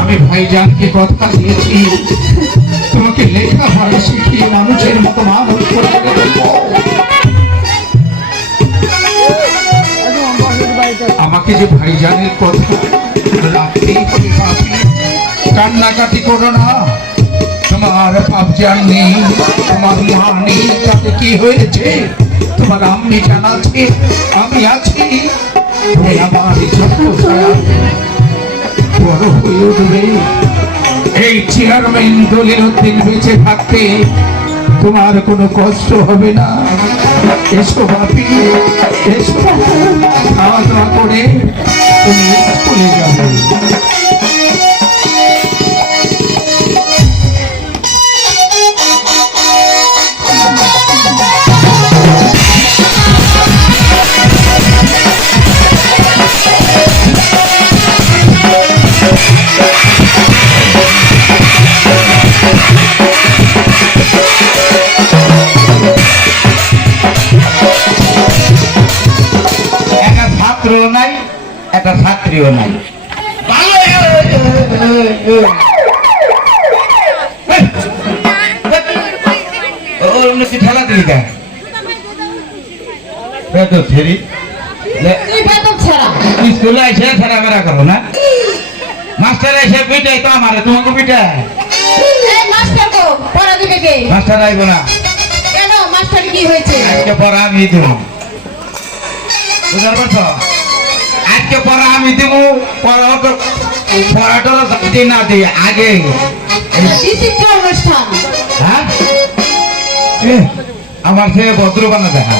আমি ভাইজানকে কথা দিয়েছি। তোমাকে লেখা পড়া শিখিয়ে মানুষের মতো মানুষ আমাকে যে ভাইজানের কথা রাখতেই কান্নাকাটি করো না। তোমার পাপ জানি, তোমার মা নেই তাতে কি হয়েছে? তোমার আম্মি জানাচ্ছে আমি আছি। এই চেয়ারম্যান দলের দিন বেঁচে থাকতে তোমার কোনো কষ্ট হবে না। এসো বাপি, এসো। খাওয়া দাওয়া করে নাই। ঠেলা দিলি কেন? ছেড়ি। স্কুলে এসে করো না? মাস্টার এসে পিটাই তো আমার তোমাকে পিটায়? মাস্টার কো পড়া দিবে কে? মাস্টার আইবো না। কেন মাস্টার কি হয়েছে? আজকে পড়া আমি দিব। বুঝতে পারছ? আজকে পড়া আমি দিব পড়া পড়াটা দিই না দিই আগে। বিচিত্র অনুষ্ঠান হ্যাঁ? আমার সে ভদ্র বানা দেখা।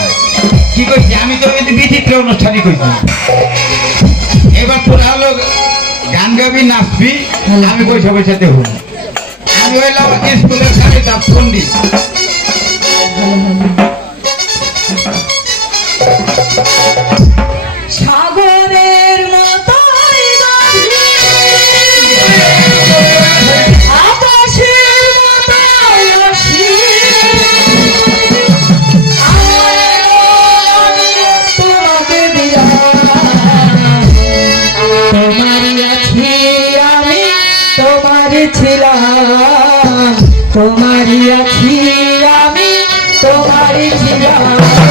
কি কইছি? আমি তো কিন্তু বিচিত্র অনুষ্ঠানই কইছি। এবার তোরা হলো গান গাবি নাচবি আমি পয়সা পয়সা দেব। আমি হইলাম স্কুলের সাড়ে দাস পন্ডিত সাগরের আছি আমি তোমারই ছিলাম।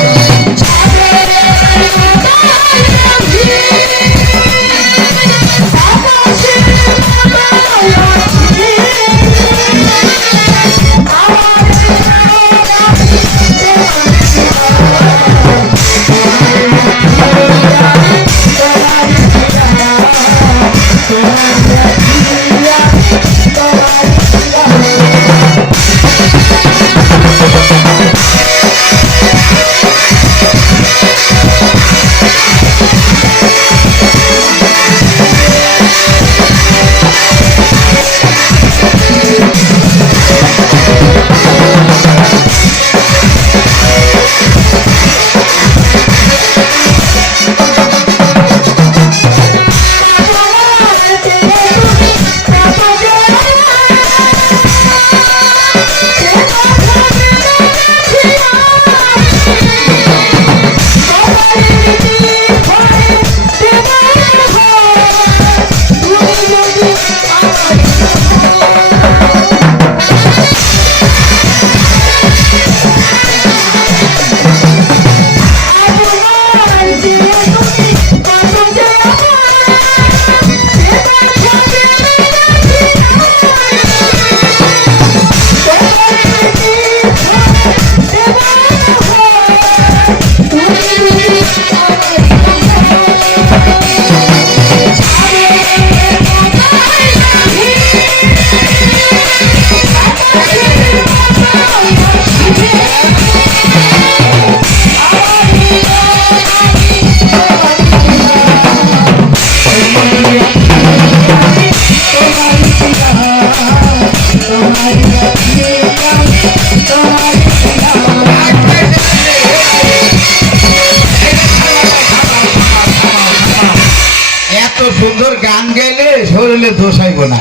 আইব না।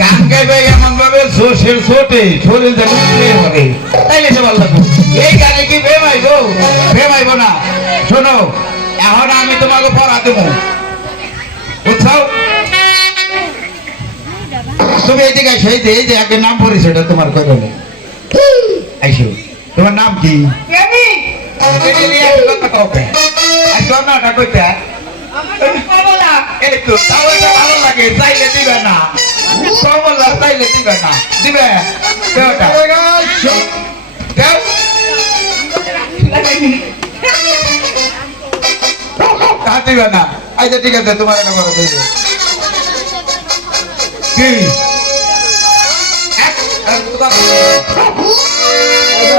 গান গাইবে এমন ভাবে জোশের চোটে শরীর যেন হবে। তাইলে সে ভালো লাগবে। এই গানে কি বেম আইব? না। শোনো এখন আমি তোমাকে পড়া দেবো। বুঝছ? তুমি এইদিকে আইসো এই যে একটা নাম এটা তোমার কই বলে আইসো। তোমার নাম কি? এই যে একটা কথা এই তো তাও এটা ভালো লাগে, চাইলে দিবে না। কমলা চাইলে দিবে না। দিবে? তা দিবে না। আচ্ছা ঠিক আছে, তোমার একটা কথা দিবে। কি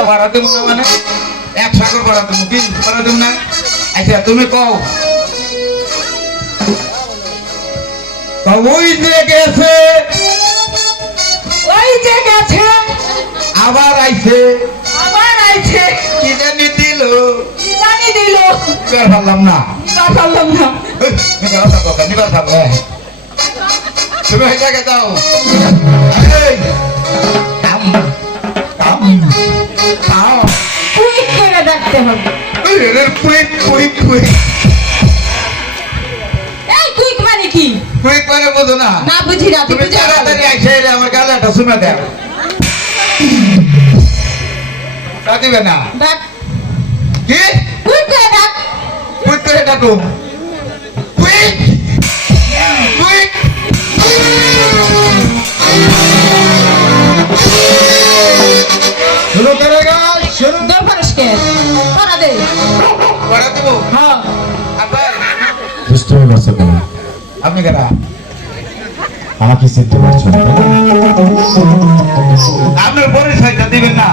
ভাড়া দেবো না এক সাগর ভাড়া দেবো কি না? আচ্ছা তুমি কও। ওই যে গেছে। ওই যে গেছে। আবার আইছে। আবার আইছে। কি জানি দিল? কি জানি দিল? এবার পারলাম না। তা পারলাম না। নিবার থাকো, নিবার থাকো। তুমি ওই জায়গায় যাও। কুইক মানে বোঝো না না বুঝি না তুই তুমি বুঝে তাড়াতাড়ি আইসে এলে আমার গালাটা শুনে দেও তা দিবে না ডাক কি কুইক করে ডাক কুইক করে ডাকো কুইক কুইক শুরু করে গাছ শুরু দে ফারসকে পারা দে করে দেবো আমাকে চিনতে পারছ? আপনার পরিচয়টা দিবেন না।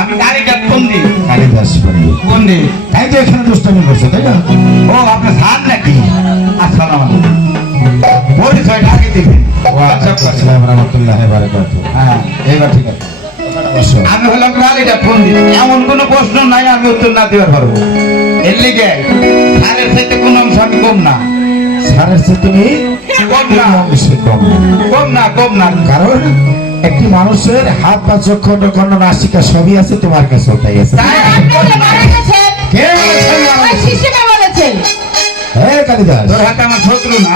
আমি গাড়িটা ফোন দিই কালিদাস পন্ডিত ফোন তাই তো এখানে দুষ্টামি করছ তাই না? ও আপনার সার নাকি? আসসালাম আলাইকুম। পরিচয়টা আগে দিবেন। আচ্ছা আচ্ছা। আসসালামু রহমতুল্লাহি ওয়া বারাকাতুহু। হ্যাঁ এইবার ঠিক আছে। আমি হলাম এমন কোনো প্রশ্ন নাই আমি উত্তর না দিতে পারব। এর লিগে সারের সাথে কোনো অংশ আমি কম না। স্যারের চেয়ে তুমি কম না কম। না। কম না কম না কারণ একটি মানুষের হাত বা চক্ষু কর্ণ নাসিকা সবই আছে তোমার কাছে তাই আছে। কে বলেছে? হ্যাঁ কালিদাস। তোর হাতে আমার শত্রু না।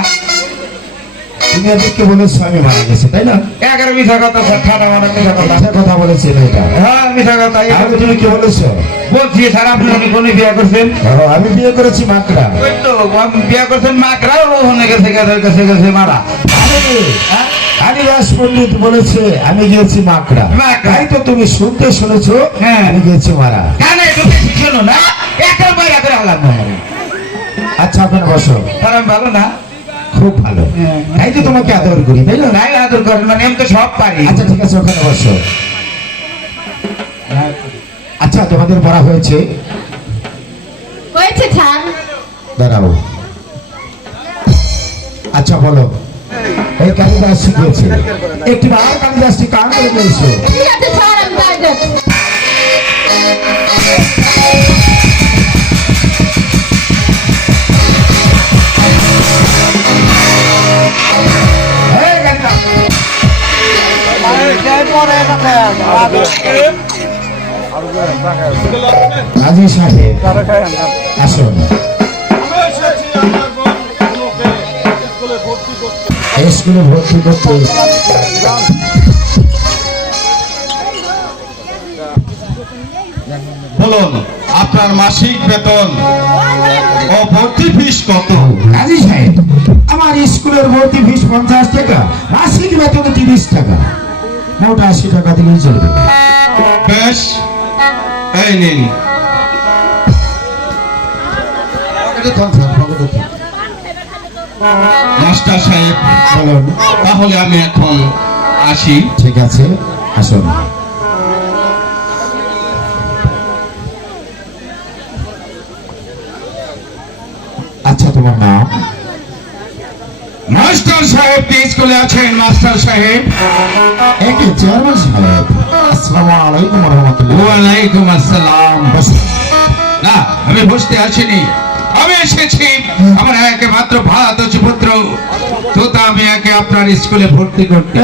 আমি মারা গেছি তাই না? এগারো কথা ঠান্ডা মিশা কথা মিথ্যা কথা বলেছিল এটা। হ্যাঁ কথা তাহলে তুমি কি বলেছ? বলছি স্যার আপনি অনেক কোনে বিয়ে করছেন? আমি বিয়ে করেছি মাকড়া। ওই তো আমি বিয়ে করছেন মাকড়াও ওখানে গেছে গেছে গেছে গেছে মারা? কালিদাস পণ্ডিত বলেছে আমি গিয়েছি মাকড়া। মাকড়া। তাই তো তুমি শুনতে শুনেছো হ্যাঁ। আমি গিয়েছি মারা। কানে শোনো না হলাম আচ্ছা আপনার বসো। আমি ভালো না? খুব ভালো। হ্যাঁ। তাই তো তোমাকে আদর করি তাই না নাই আদর করেন মানে আমি তো সব পারি। আচ্ছা ঠিক আছে ওখানে বসো। আচ্ছা তোমাদের পড়া হয়েছে? হয়েছে স্যার দাঁড়াও। আচ্ছা বলো। এই কালিদাস শিখিয়েছে। একটি বার কালিদাসটি কান করে দিয়েছে ঠিক আছে স্যার আমি তাই সাহেব আসুন। স্কুলে ভর্তি করতে বলুন আপনার মাসিক বেতন ও ভর্তি ফিস কত? কাজী সাহেব আমার স্কুলের ভর্তি ফিস পঞ্চাশ টাকা মাসিক বেতন তিরিশ টাকা। মোট আশি টাকা দিলেই চলবে। ব্যাস এই নিন। মাস্টার সাহেব বলুন তাহলে আমি এখন আসি। ঠিক আছে আসুন। মাস্টার সাহেব কি স্কুলে আছেন মাস্টার সাহেব? একে চেয়ারম্যান সাহেব। আসসালামু আলাইকুম রহমতুল্লাহ ওয়ালাইকুম আসসালাম। বসুন না আমি বসতে আসিনি। আমি এসেছি আমার একমাত্র ভাত পুত্র তো আমি একে আপনার স্কুলে ভর্তি করতে।